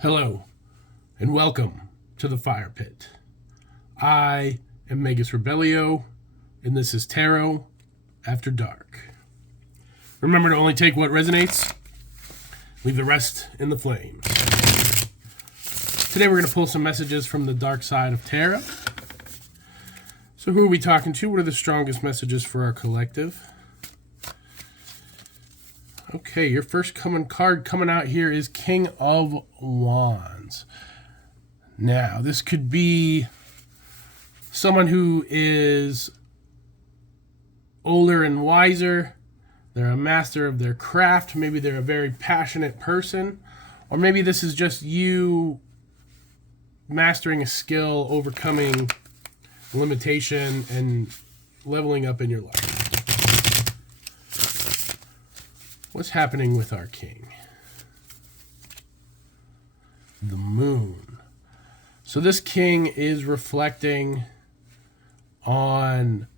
Hello, and welcome to the Fire Pit. I am Magus Rebellio, and this is Tarot After Dark. Remember to only take what resonates, leave the rest in the flames. Today we're going to pull some messages from the dark side of tarot. So who are we talking to? What are the strongest messages for our collective? Okay, your first card coming out here is King of Wands. Now, this could be someone who is older and wiser. They're a master of their craft. Maybe they're a very passionate person. Or maybe this is just you mastering a skill, overcoming limitation, and leveling up in your life. What's happening with our king? The moon. So this king is reflecting on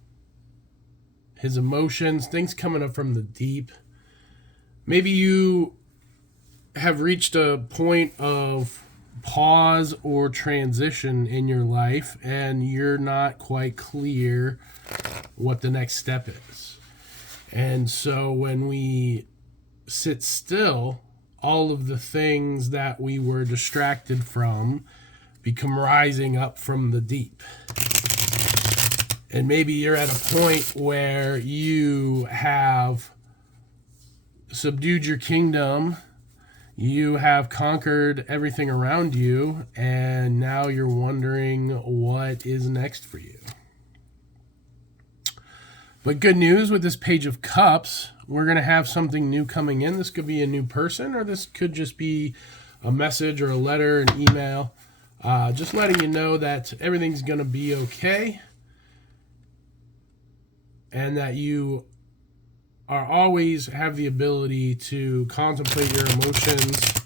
his emotions, things coming up from the deep. Maybe you have reached a point of pause or transition in your life and you're not quite clear what the next step is. And so when we sit still, all of the things that we were distracted from become rising up from the deep. And maybe you're at a point where you have subdued your kingdom, you have conquered everything around you, and now you're wondering what is next for you. But good news with this Page of Cups, we're going to have something new coming in. This could be a new person, or this could just be a message or a letter, an email. Just letting you know that everything's going to be okay. And that you are always have the ability to contemplate your emotions.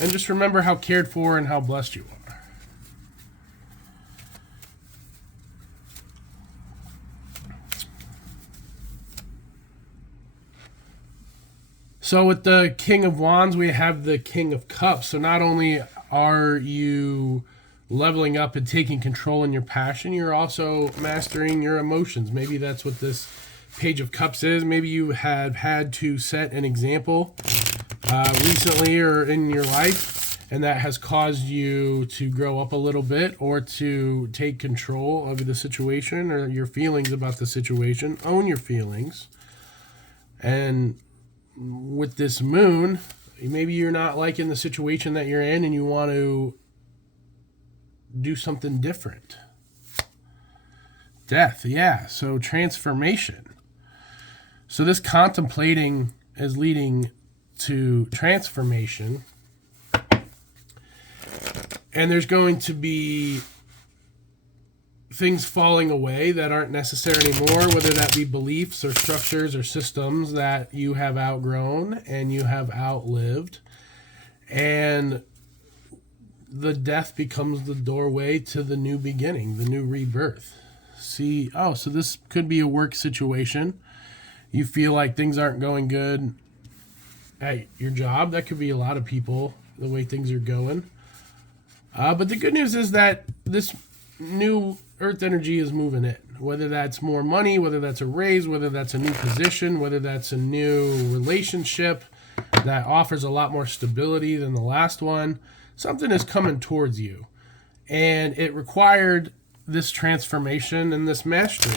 And just remember how cared for and how blessed you are. So with the King of Wands, we have the King of Cups. So not only are you leveling up and taking control in your passion, you're also mastering your emotions. Maybe that's what this Page of Cups is. Maybe you have had to set an example recently or in your life, and that has caused you to grow up a little bit or to take control of the situation or your feelings about the situation. Own your feelings. And with this moon, maybe you're not liking the situation that you're in and you want to do something different. Death, yeah, so transformation. So this contemplating is leading to transformation. And there's going to be things falling away that aren't necessary anymore, whether that be beliefs or structures or systems that you have outgrown and you have outlived. And the death becomes the doorway to the new beginning, the new rebirth. See, so this could be a work situation. You feel like things aren't going good at your job. That could be a lot of people, the way things are going. But the good news is that this new earth energy is moving in. Whether that's more money, whether that's a raise, whether that's a new position, whether that's a new relationship that offers a lot more stability than the last one, something is coming towards you. And it required this transformation and this mastery.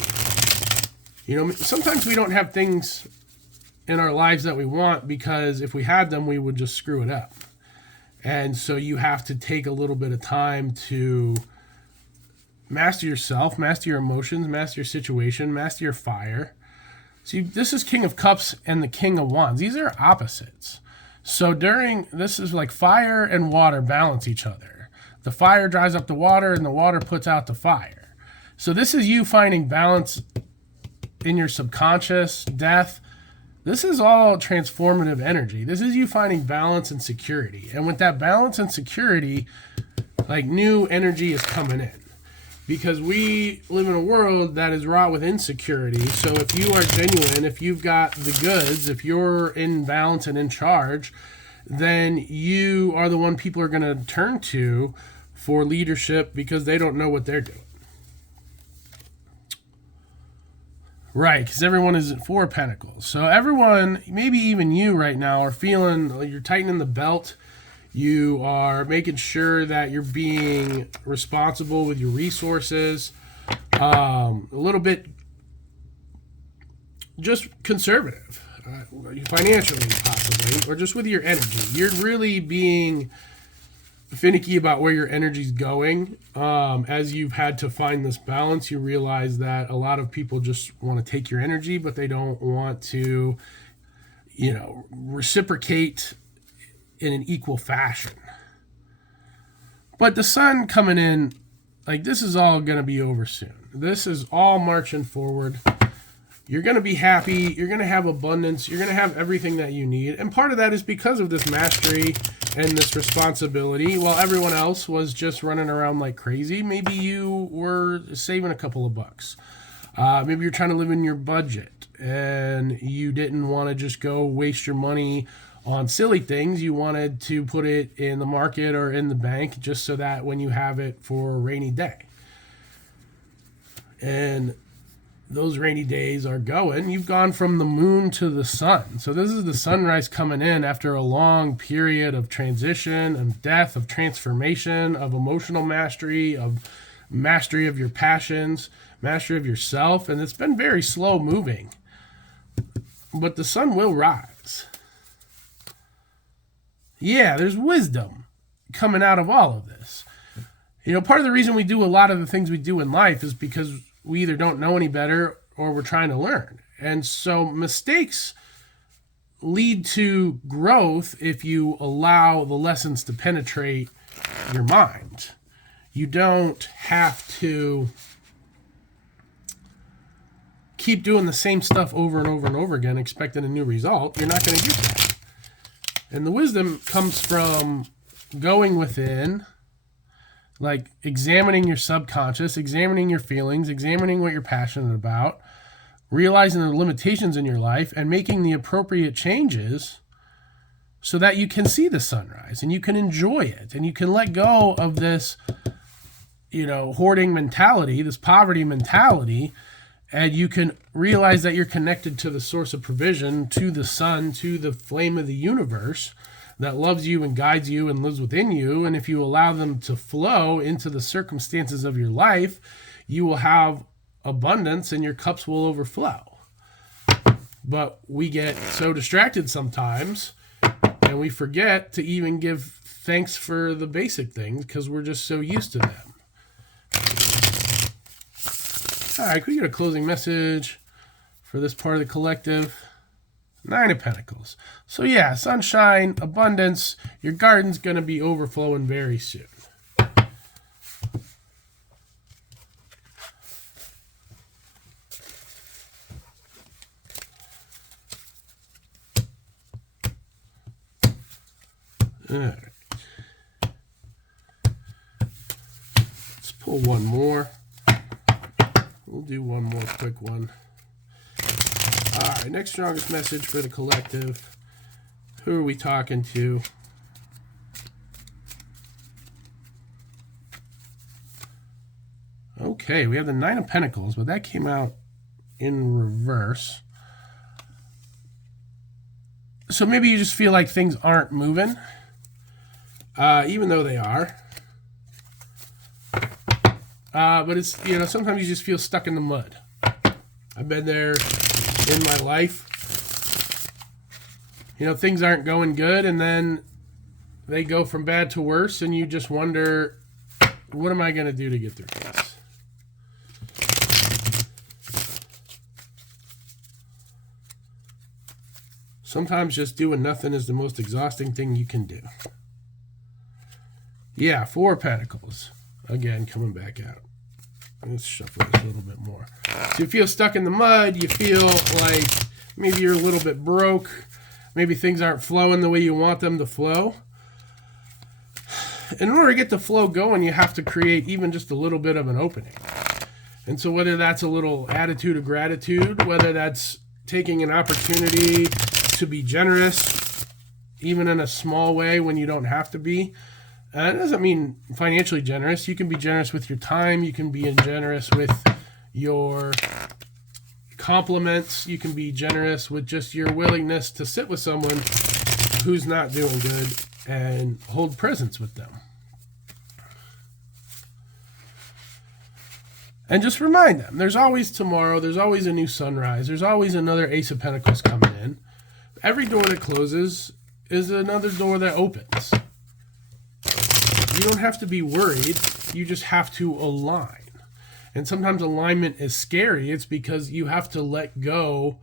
You know, sometimes we don't have things in our lives that we want because if we had them, we would just screw it up. And so you have to take a little bit of time to master yourself, master your emotions, master your situation, master your fire. See, this is King of Cups and the King of Wands. These are opposites. So this is like fire and water balance each other. The fire dries up the water and the water puts out the fire. So this is you finding balance in your subconscious, death. This is all transformative energy. This is you finding balance and security. And with that balance and security, like new energy is coming in. Because we live in a world that is wrought with insecurity. So if you are genuine, if you've got the goods, if you're in balance and in charge, then you are the one people are going to turn to for leadership because they don't know what they're doing. Right, because everyone is at 4 of Pentacles. So everyone, maybe even you right now, are feeling you're tightening the belt. You are making sure that you're being responsible with your resources. A little bit just conservative, financially possibly, or just with your energy. You're really being finicky about where your energy's going. As you've had to find this balance, you realize that a lot of people just want to take your energy, but they don't want to, reciprocate in an equal fashion. But the sun coming in, this is all going to be over soon. This is all marching forward. You're going to be happy. You're going to have abundance. You're going to have everything that you need. And part of that is because of this mastery and this responsibility. While everyone else was just running around like crazy, maybe you were saving a couple of bucks. Maybe you're trying to live in your budget and you didn't want to just go waste your money on silly things. You wanted to put it in the market or in the bank just so that when you have it for a rainy day. And those rainy days are going. You've gone from the moon to the sun. So this is the sunrise coming in after a long period of transition and death, of transformation, of emotional mastery, of mastery of your passions, mastery of yourself. And it's been very slow moving. But the sun will rise. Yeah, there's wisdom coming out of all of this. Part of the reason we do a lot of the things we do in life is because we either don't know any better or we're trying to learn. And so mistakes lead to growth if you allow the lessons to penetrate your mind. You don't have to keep doing the same stuff over and over and over again expecting a new result. You're not going to get that. And the wisdom comes from going within, examining your subconscious, examining your feelings, examining what you're passionate about, realizing the limitations in your life, and making the appropriate changes so that you can see the sunrise and you can enjoy it and you can let go of this, hoarding mentality, this poverty mentality, and you can realize that you're connected to the source of provision, to the sun, to the flame of the universe that loves you and guides you and lives within you. And if you allow them to flow into the circumstances of your life, you will have abundance and your cups will overflow. But we get so distracted sometimes and we forget to even give thanks for the basic things because we're just so used to them. All right, can we get a closing message for this part of the collective? 9 of Pentacles. So yeah, sunshine, abundance. Your garden's going to be overflowing very soon. All right. Let's pull one more. We'll do one more quick one. All right, next strongest message for the collective. Who are we talking to? Okay, we have the 9 of Pentacles, but that came out in reverse. So maybe you just feel like things aren't moving, even though they are. But it's, sometimes you just feel stuck in the mud. I've been there in my life. Things aren't going good, and then they go from bad to worse, and you just wonder, what am I going to do to get through this? Sometimes just doing nothing is the most exhausting thing you can do. Yeah, 4 of Pentacles. Again, coming back out. Let's shuffle this a little bit more. So you feel stuck in the mud. You feel like maybe you're a little bit broke. Maybe things aren't flowing the way you want them to flow. In order to get the flow going, you have to create even just a little bit of an opening. And so whether that's a little attitude of gratitude, whether that's taking an opportunity to be generous, even in a small way when you don't have to be. It doesn't mean financially generous. You can be generous with your time. You can be generous with your compliments. You can be generous with just your willingness to sit with someone who's not doing good and hold presence with them. And just remind them, there's always tomorrow, there's always a new sunrise, there's always another Ace of Pentacles coming in. Every door that closes is another door that opens. You don't have to be worried, you just have to align. And sometimes alignment is scary. It's because you have to let go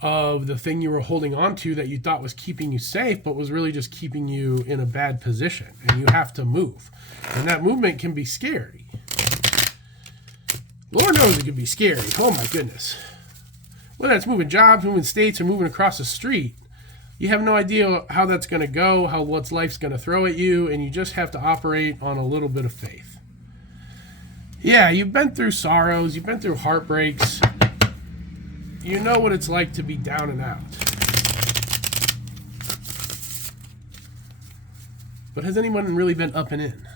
of the thing you were holding on to that you thought was keeping you safe, but was really just keeping you in a bad position. And you have to move. And that movement can be scary. Lord knows it can be scary. Oh my goodness. Whether it's moving jobs, moving states, or moving across the street, you have no idea how that's going to go, how what life's going to throw at you, and you just have to operate on a little bit of faith. Yeah, you've been through sorrows, you've been through heartbreaks. You know what it's like to be down and out. But has anyone really been up and in?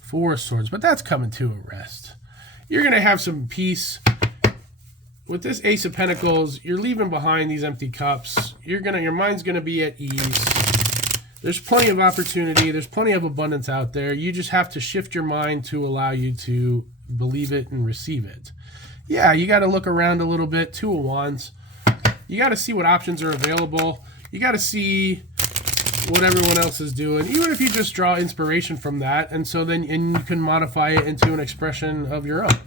Four of Swords, but that's coming to a rest. You're going to have some peace. With this Ace of Pentacles, you're leaving behind these empty cups. Your mind's going to be at ease. There's plenty of opportunity. There's plenty of abundance out there. You just have to shift your mind to allow you to believe it and receive it. Yeah, you got to look around a little bit. Two of Wands. You got to see what options are available. You got to see what everyone else is doing, even if you just draw inspiration from that, and you can modify it into an expression of your own.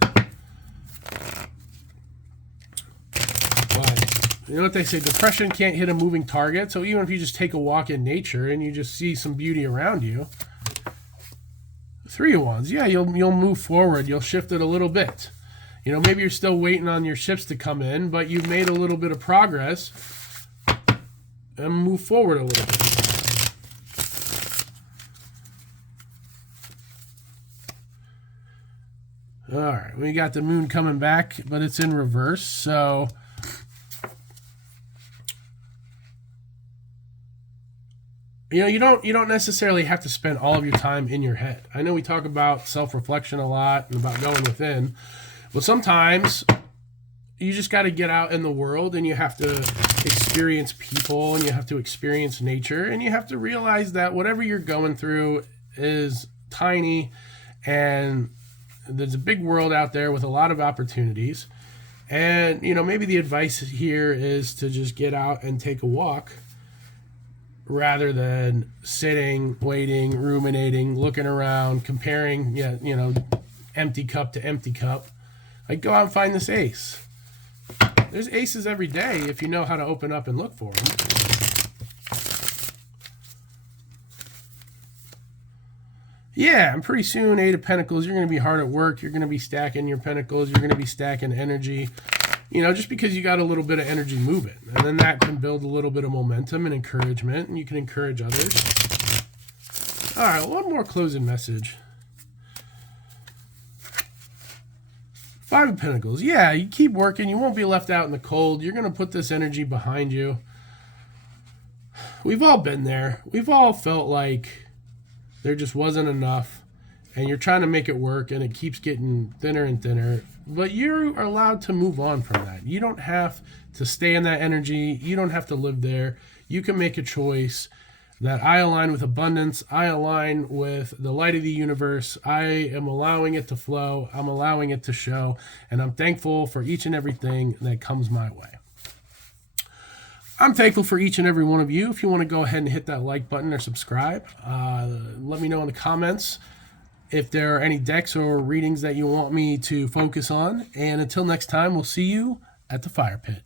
But you know what they say, depression can't hit a moving target. So even if you just take a walk in nature and you just see some beauty around you, Three of Wands, yeah, you'll move forward. You'll shift it a little bit. You know, maybe you're still waiting on your ships to come in, but you've made a little bit of progress and move forward a little bit. All right, we got the moon coming back, but it's in reverse, so you know, you don't necessarily have to spend all of your time in your head. I know we talk about self-reflection a lot and about going within, but sometimes you just got to get out in the world and you have to experience people and you have to experience nature and you have to realize that whatever you're going through is tiny and there's a big world out there with a lot of opportunities. And, you know, maybe the advice here is to just get out and take a walk rather than sitting, waiting, ruminating, looking around, comparing, empty cup to empty cup. Like, go out and find this ace. There's aces every day if you know how to open up and look for them. Yeah, and pretty soon, Eight of Pentacles, you're going to be hard at work. You're going to be stacking your pentacles. You're going to be stacking energy. You know, just because you got a little bit of energy moving. And then that can build a little bit of momentum and encouragement, and you can encourage others. All right, one more closing message. Five of Pentacles. Yeah, you keep working. You won't be left out in the cold. You're going to put this energy behind you. We've all been there. We've all felt like there just wasn't enough, and you're trying to make it work, and it keeps getting thinner and thinner. But you are allowed to move on from that. You don't have to stay in that energy. You don't have to live there. You can make a choice that I align with abundance. I align with the light of the universe. I am allowing it to flow. I'm allowing it to show. And I'm thankful for each and everything that comes my way. I'm thankful for each and every one of you. If you want to go ahead and hit that like button or subscribe, let me know in the comments if there are any decks or readings that you want me to focus on. And until next time, we'll see you at the fire pit.